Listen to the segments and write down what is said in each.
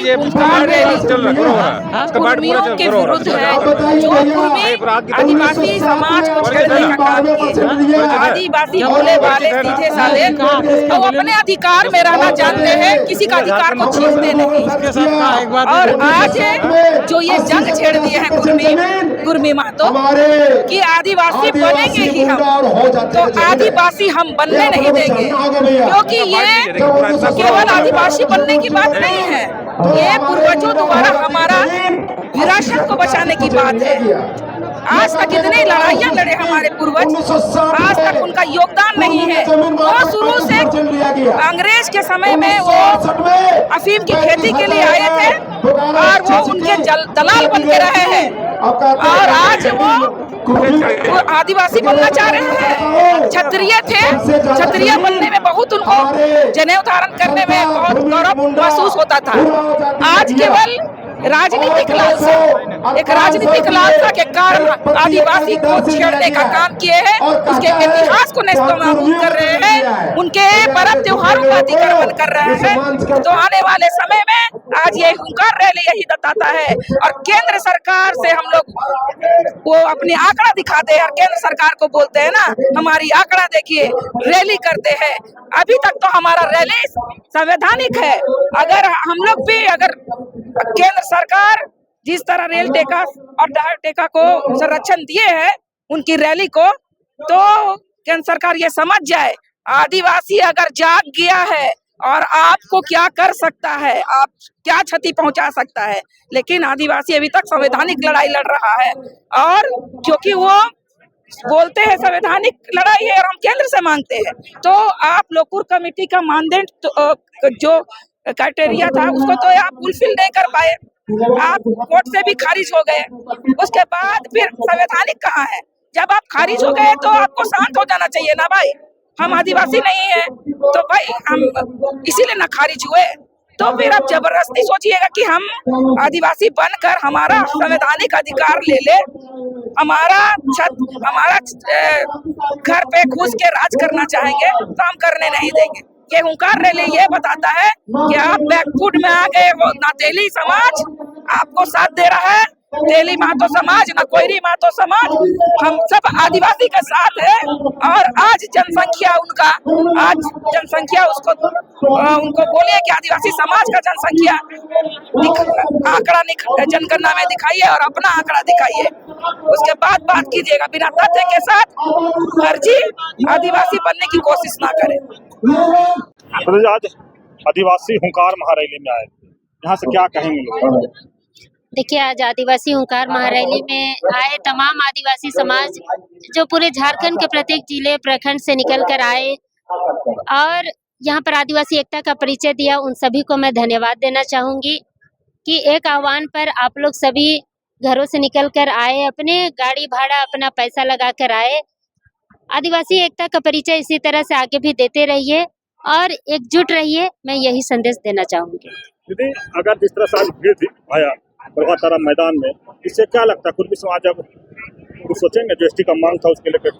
ये हुंकार रैली चल रहा है, इसका पार्ट पूरा कुर्मियों चल के रहा है। विरुद्ध है, जो कुर्मी आदिवासी समाज को छेड़ने का काम किए। आदिवासी भोले भाले सीधे साधे वो अपने अधिकार में रहना जानते हैं, किसी का अधिकार को छीनते नहीं। और आज जो ये जंग छेड़ दिए हैं कुर्मी महतो कि आदिवासी बनेंगे ही हम, तो आदिवासी हम बनने नहीं देंगे, क्योंकि ये केवल आदिवासी बनने की बात नहीं है, ये पूर्वजों द्वारा हमारा विरासत को बचाने की बात है। आज तक इतनी लड़ाइयाँ लड़े हमारे पूर्वज, आज तक उनका योगदान नहीं है। वो शुरू से अंग्रेज के समय में वो अफीम की खेती के लिए आए थे और वो उनके दलाल बन के रहे हैं, और आज वो आदिवासी बनना चाह रहे हैं। क्षत्रिय थे, क्षत्रिय बनने में बहुत उनको जनेऊ धारण करने में बहुत गौरव महसूस होता था। आज केवल राजनीतिक लालसा, एक राजनीतिक लालसा के कारण आदिवासी को छेड़ने का काम किए हैं, उसके इतिहास को नेस्तनाबूद कर रहे हैं, उनके पर्व त्योहारों का अतिक्रमण कर रहे हैं। तो आने वाले समय में आज ये हुंकार रैली यही बताता है, और केंद्र सरकार से हम लोग वो अपनी आंकड़ा दिखाते हैं और केंद्र सरकार को बोलते हैं ना, हमारी आंकड़ा देखिए, रैली करते हैं। अभी तक तो हमारा रैली संवैधानिक है। अगर हम लोग भी, अगर केंद्र सरकार जिस तरह रेल टेका और डाक टेका को संरक्षण दिए हैं उनकी रैली को, तो केंद्र सरकार ये समझ जाए, आदिवासी अगर जाग गया है और आपको क्या कर सकता है, आप क्या क्षति पहुंचा सकता है। लेकिन आदिवासी अभी तक संवैधानिक लड़ाई लड़ रहा है, और क्योंकि वो बोलते हैं संवैधानिक लड़ाई है और हम केंद्र से मांगते हैं, तो आप लोकुर कमेटी का मानदंड जो क्राइटेरिया था उसको तो आप फुलफिल नहीं कर पाए, आप कोर्ट से भी खारिज हो गए। उसके बाद फिर संवैधानिक कहाँ है? जब आप खारिज हो गए तो आपको शांत हो जाना चाहिए ना भाई, हम आदिवासी नहीं है तो भाई हम इसीलिए ना खारिज हुए। तो फिर आप जबरदस्ती सोचिएगा कि हम आदिवासी बनकर हमारा संवैधानिक अधिकार ले ले, हमारा घर पे घुस के राज करना चाहेंगे तो हम करने नहीं देंगे। ये हुंकार रैली ये बताता है कि आप बैकफुट में आ गए हो, ना तेली समाज आपको साथ दे रहा है, तेली महतो समाज, ना कोयरी महतो समाज, हम सब आदिवासी के साथ है। और आज जनसंख्या उसको उनको बोलिए कि आदिवासी समाज का जनसंख्या आंकड़ा जनगणना में दिखाइए और अपना आंकड़ा दिखाइए, उसके बाद बात कीजिएगा। बिना तथ्य के साथ फर्जी आदिवासी बनने की कोशिश ना करें। आज आदिवासी हुंकार महारैली में आए, यहाँ से क्या कहेंगे लोग? देखिए, आज आदिवासी हुंकार महारैली में आए तमाम आदिवासी समाज जो पूरे झारखंड के प्रत्येक जिले प्रखंड से निकल कर आए और यहाँ पर आदिवासी एकता का परिचय दिया, उन सभी को मैं धन्यवाद देना चाहूंगी कि एक आह्वान पर आप लोग सभी घरों से निकल कर आए, अपने गाड़ी भाड़ा अपना पैसा लगा कर आए। आदिवासी एकता का परिचय इसी तरह से आगे भी देते रहिए और एकजुट रहिए, मैं यही संदेश देना चाहूंगी। दीदी, अगर जिस तरह से आज भीड़ थी भाया प्रभातारा मैदान में, इससे क्या लगता है कुर्मी समाज अब कुछ सोचेंगे? जीएसटी का मांग था उसके लेकर,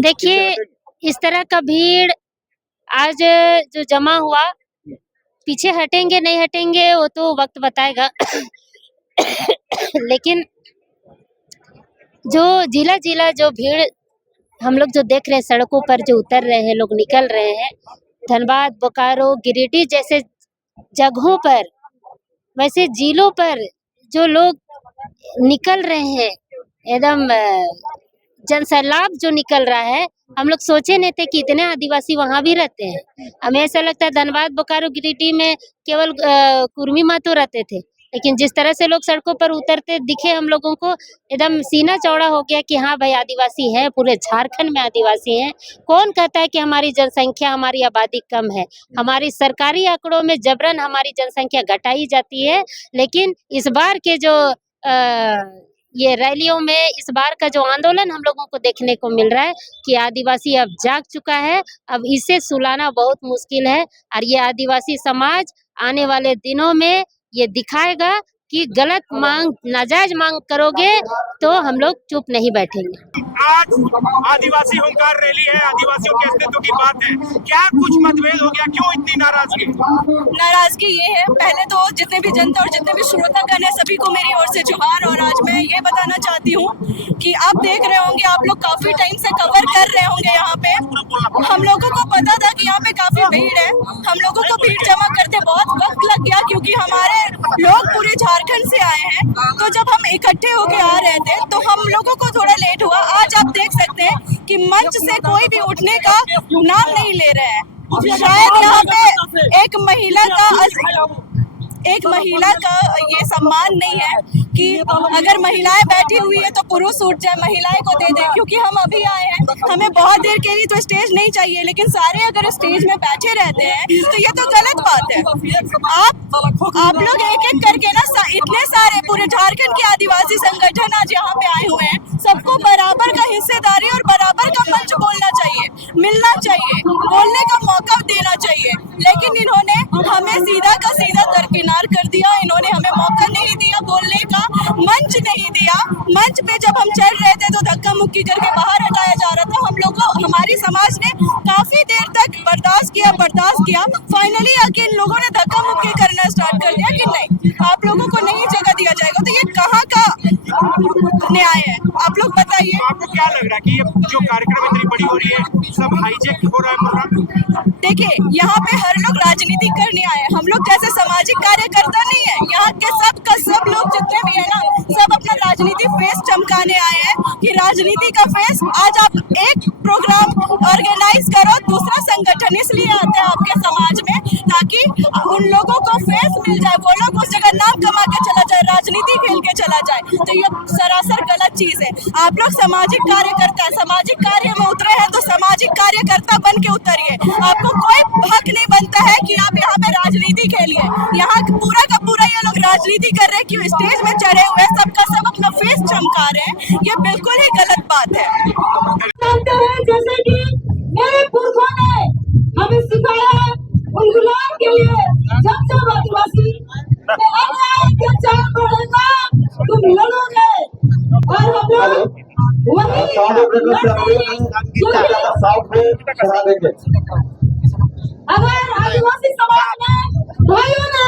देखिए इस तरह का भीड़ आज जो जमा हुआ, पीछे हटेंगे नहीं हटेंगे वो तो वक्त बताएगा लेकिन जो जिला जो भीड़ हम लोग जो देख रहे हैं, सड़कों पर जो उतर रहे हैं, लोग निकल रहे हैं, धनबाद, बोकारो, गिरिडीह जैसे जगहों पर, वैसे जिलों पर जो लोग निकल रहे हैं, एकदम जनसैलाब जो निकल रहा है, हम लोग सोचे नहीं थे कि इतने आदिवासी वहाँ भी रहते हैं। हमें ऐसा लगता है धनबाद, बोकारो, गिरिडीह में केवल कुर्मी महतो रहते थे, लेकिन जिस तरह से लोग सड़कों पर उतरते दिखे हम लोगों को, एकदम सीना चौड़ा हो गया कि हाँ भाई आदिवासी है, पूरे झारखंड में आदिवासी हैं। कौन कहता है कि हमारी जनसंख्या, हमारी आबादी कम है? हमारी सरकारी आंकड़ों में जबरन हमारी जनसंख्या घटाई जाती है, लेकिन इस बार के जो ये रैलियों में, इस बार का जो आंदोलन हम लोगों को देखने को मिल रहा है कि आदिवासी अब जाग चुका है, अब इसे सुलाना बहुत मुश्किल है। और ये आदिवासी समाज आने वाले दिनों में ये दिखाएगा कि गलत मांग, नाजायज मांग करोगे तो हम लोग चुप नहीं बैठेंगे। आज आदिवासी हुंकार रैली है, आदिवासियों के अस्तित्व की बात है, क्या कुछ मतभेद हो गया, क्यों इतनी नाराजगी? नाराजगी ये है, पहले तो जितने भी जनता और जितने भी श्रोतागण है सभी को मेरी ओर से जोहार। और आज मैं ये बताना चाहती हूँ कि आप देख रहे होंगे, आप लोग काफी टाइम से कवर कर रहे होंगे यहाँ पे। हम लोगों को पता था कि यहाँ पे काफी भीड़ है, हम लोगों को भीड़ जमा करते बहुत वक्त लग गया क्योंकि हमारे लोग पूरे झारखंड से आए हैं। तो जब हम इकट्ठे होके आ रहे थे तो हम लोगों को थोड़ा लेट हुआ। आज आप देख सकते हैं कि मंच से कोई भी उठने का नाम नहीं ले रहे हैं। शायद यहाँ पे एक महिला का ये सम्मान नहीं है कि अगर महिलाएं बैठी हुई है तो पुरुष उठ जाए, महिलाएं को दे दे, क्योंकि हम अभी आए हैं, हमें बहुत देर के लिए तो स्टेज नहीं चाहिए, लेकिन सारे अगर स्टेज में बैठे रहते हैं तो ये तो गलत बात है। आप लोग एक एक करके ना इतने सारे पूरे झारखंड के आदिवासी संगठन आज यहाँ पे आए हुए हैं, सबको बराबर का हिस्सेदारी और बराबर का मंच बोलना चाहिए, मिलना चाहिए, बोलने का मौका देना चाहिए। लेकिन इन्होंने हमें सीधा का सीधा दरकिनार कर दिया, इन्होंने हमें मौका नहीं दिया, बोलने का मंच नहीं दिया। मंच पे जब हम चढ़ रहे थे तो धक्का मुक्की करके बाहर हटाया जा रहा था। हम लोग को हमारी समाज ने काफी देर तक बर्दाश्त किया। फाइनली आके इन लोगों ने धक्का मुक्की करना स्टार्ट कर दिया कि नहीं, आप लोगों को नहीं जगह दिया जाएगा। तो ये कहाँ का न्याय है, आप लोग बताइए। आपको क्या लग रहा है कि ये जो कार्यक्रम इतनी बड़ी हो रही है, सब हाईजेक हो रहा है प्रोग्राम? देखिए, यहाँ पे हर लोग राजनीति करने आए हैं, हम लोग जैसे सामाजिक कार्यकर्ता नहीं है। यहाँ के सब लोग जितने भी है ना, सब अपना राजनीति फेस चमकाने आए हैं कि राजनीति का फेस। आज आप एक प्रोग्राम ऑर्गेनाइज करो, दूसरा संगठन इसलिए आते हैं आपके समाज में ताकि उन लोगों को फेस मिल जाए, वो लोग उस जगह नाम कमा के चला जाए, राजनीति खेल के चला जाए। तो ये सरासर गलत चीज है। आप लोग सामाजिक कार्यकर्ता, सामाजिक कार्य में उतरे हैं तो सामाजिक कार्यकर्ता बन के उतरिए। आपको कोई हक नहीं बनता है कि आप यहाँ पे राजनीति खेलिए। यहाँ पूरा का पूरा ये लोग राजनीति कर रहे हैं कि स्टेज में चढ़े हुए सबका सब अपना फेस चमका रहे हैं, ये बिल्कुल ही गलत बात है। जैसे कि मेरे पुरखों ने हमें सिखाया है, उन गुलाम के लिए जब आदिवासी अन्याय अत्याचार बढ़ेगा तुम लड़ोगे, और हम लोग वही अगर आदिवासी समाज में भाइयों ने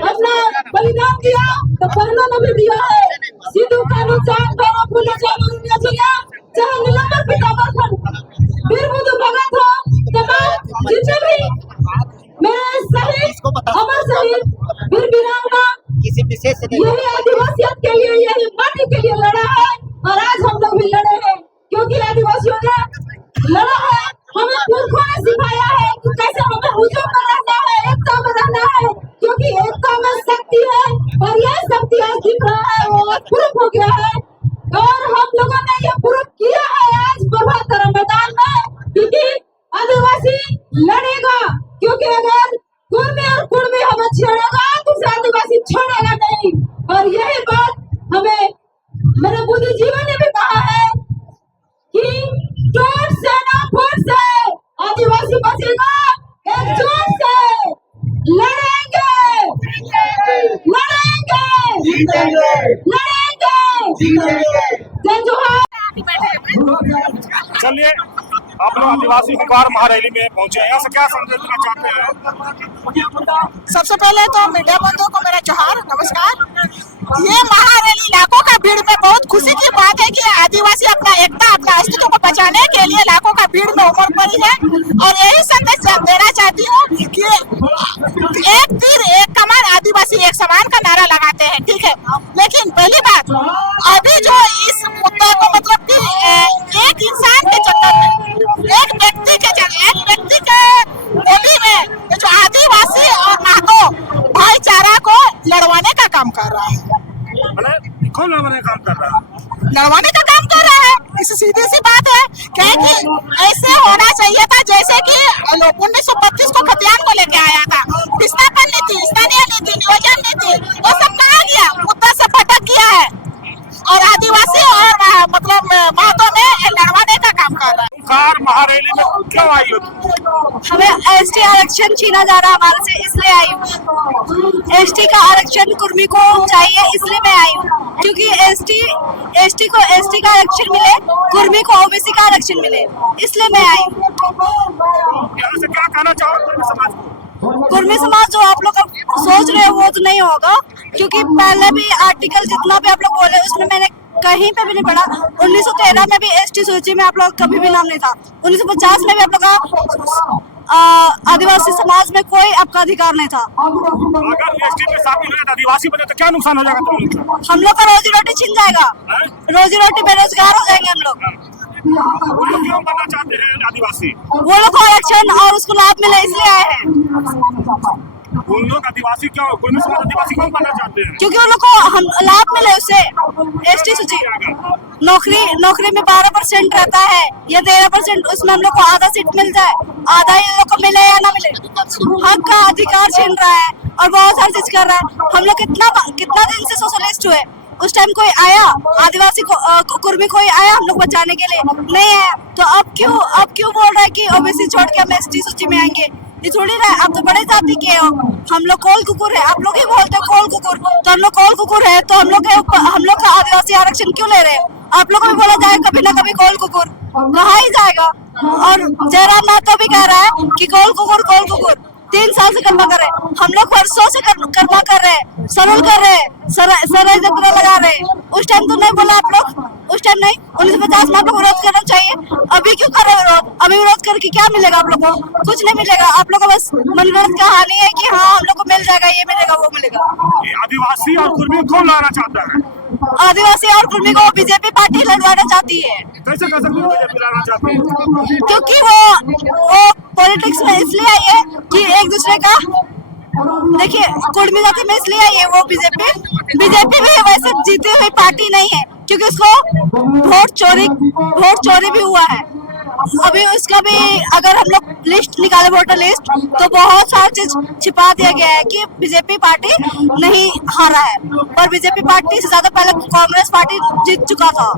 अपना बलिदान दिया तो बहनों ने भी दिया है। सिद्धू कानू चांद भैरव फूले चाहे नीलंबर पितामह खंड वीर बुद्धू भगत हो, तमाम जितने भी मेरे शहीद, अमर शहीद, वीर वीरांगना, यही आदिवासियत के लिए, यही माटी के लिए लड़ा है। और आज हम लोग भी लड़े हैं क्योंकि आदिवासियों ने लड़ा है, हमें पुरखों ने सिखाया है कि कैसे हमें हुजूम में रहना है, एकता में रहना है, क्योंकि एकता में शक्ति है। और यह शक्ति आज दिख रहा है, वो प्रूफ हो गया है, और हम लोगों ने ये प्रूफ किया है आज प्रभात मैदान में, क्योंकि आदिवासी लड़ेगा। क्योंकि अगर कुर्मी और कुर्मी हमें छेड़ेगा तो आदिवासी छोड़ेगा नहीं। और यही बात हमें मेरे बुद्धिजीवी ने भी कहा है कि टोट से ना फूट से आदिवासी बचेगा, एकजुट से लड़ेंगे, जय जोहार। चलिए, आप लोग आदिवासी हुंकार महारैली में पहुंचे हैं, यहाँ से क्या संदेश देना चाहते हैं? सबसे पहले तो मीडिया बंधुओं को मेरा जोहार, नमस्कार। ये महारैली लाखों का भीड़ में बहुत खुशी की बात है कि आदिवासी अपना एकता, अपना अस्तित्व को बचाने के लिए लाखों का भीड़ में उमड़ पड़ी है। और यही संदेश देना चाहती हूँ कि एक तीर एक कमान, आदिवासी एक समान का नारा लगाते हैं, ठीक है। लेकिन पहली बात, अभी जो इस मुद्दे को मतलब कि एक इंसान के चक्कर में, एक व्यक्ति के बोली में जो आदिवासी और महतो भाईचारा को लड़वाने का काम कर रहा है। कौन लड़वाने का काम कर रहा है? लड़वाने का काम कर रहा है, इस सीधी सी बात है। क्योंकि ऐसे होना चाहिए था जैसे कि 1932 को खतियान को लेके आया था, विस्थापन नीति, स्थानीय नीति, नियोजन नीति, वो सब कहाँ गया, मुद्दा से भटक गया है। और आदिवासी और मतलब महतो में लड़वाने का काम कर रहा है। हुंकार महारैली में क्यों आई हो? हमें एसटी आरक्षण छीना जा रहा है हमारे से, इसलिए आई हूँ। एसटी का आरक्षण कुर्मी को चाहिए, इसलिए मैं आई हूँ, क्योंकि एसटी को एसटी का आरक्षण मिले, कुर्मी को ओबीसी का आरक्षण मिले, इसलिए मैं आई हूँ। यहाँ से क्या कहना चाहोगे कुर्मी समाज को? कुर्मी समाज जो आप लोग सोच रहे हो वो तो नहीं होगा, क्योंकि पहले भी आर्टिकल जितना भी आप लोग बोले उसमें मैंने कहीं पे भी नहीं पढ़ा। 1913 में भी एसटी सूची में आप लोग कभी भी नाम नहीं था। 1950 में भी आप लोग का आदिवासी समाज में कोई आपका अधिकार नहीं था। अगर एसटी में शामिल हुए तो आदिवासी बने तो क्या नुकसान हो जाएगा तुम लोग? हम लोग का रोजी रोटी छिन जाएगा, रोजी रोटी बेरोजगार हो जाएंगे हम लोग। वो लोग क्यों बनना चाहते हैं आदिवासी? वो लोग को आरक्षण और उसको लाभ मिले इसलिए आए हैं। उन लोग आदिवासी क्यों, कुर्मी समाज आदिवासी क्यों बनना चाहते हैं? क्योंकि उन लोग को हम लाभ मिले उससे। एसटी सूची नौकरी में 12% रहता है या 13%, उसमें हम लोग को आधा सीट मिल जाए, आधा ही लोग को मिले या ना मिले, हक का अधिकार छीन रहा है और बहुत सारी चीज कर रहा है। हम लोग कितना दिन से सोशलिस्ट हुए, उस टाइम कोई आया आदिवासी को कुर्मी कोई आया हम लोग बचाने के लिए? नहीं आया। तो अब क्यों बोल रहा है कि ओबीसी छोड़ के हम एसटी सूची में आएंगे? ये थोड़ी ना, आप तो बड़े जाति के हो, हम लोग कोल कुकुर है, आप लोग ही बोलते हो कोल कुकुर, तो हम लोग कोल कुकुर है, तो हम लोग का आदिवासी आरक्षण क्यों ले रहे हैं? आप लोग को भी बोला जाए कभी ना कभी कोल कुकुर, कहा ही जाएगा। और जयराम महतो भी कह रहा है कि कोल कुकुर 3 साल से कर्मा कर रहे हैं, हम लोग वर्षों से कर्मा कर रहे हैं, सरल कर रहे हैं, सरल जतरा लगा रहे हैं। उस टाइम तो नहीं बोला आप लोग, उस टाइम नहीं। 1950 में आप लोग विरोध करना चाहिए, अभी क्यों कर रहे हो विरोध? अभी विरोध करके क्या मिलेगा आप लोग को? कुछ नहीं मिलेगा। आप लोग को बस मनगढ़ंत कहानी है कि हाँ हम लोग को मिल जाएगा, ये मिलेगा, वो मिलेगा। ये आदिवासी और कुर्मी कौन लाना चाहता है? आदिवासी और कुर्मी को बीजेपी पार्टी लड़वाना चाहती है। कैसे बीजेपी लाना चाहती है? क्योंकि वो पॉलिटिक्स में इसलिए आई है कि एक दूसरे का, देखिए कुर्मी जाति में इसलिए आई है वो बीजेपी भी वैसे जीती हुई पार्टी नहीं है, क्योंकि उसको वोट चोरी भी हुआ है। अभी उसका भी अगर हम लोग लिस्ट निकाले, वोटर लिस्ट, तो बहुत सारी चीज छिपा दिया गया है कि बीजेपी पार्टी नहीं हारा है, पर बीजेपी पार्टी से ज्यादा पहले कांग्रेस पार्टी जीत चुका था।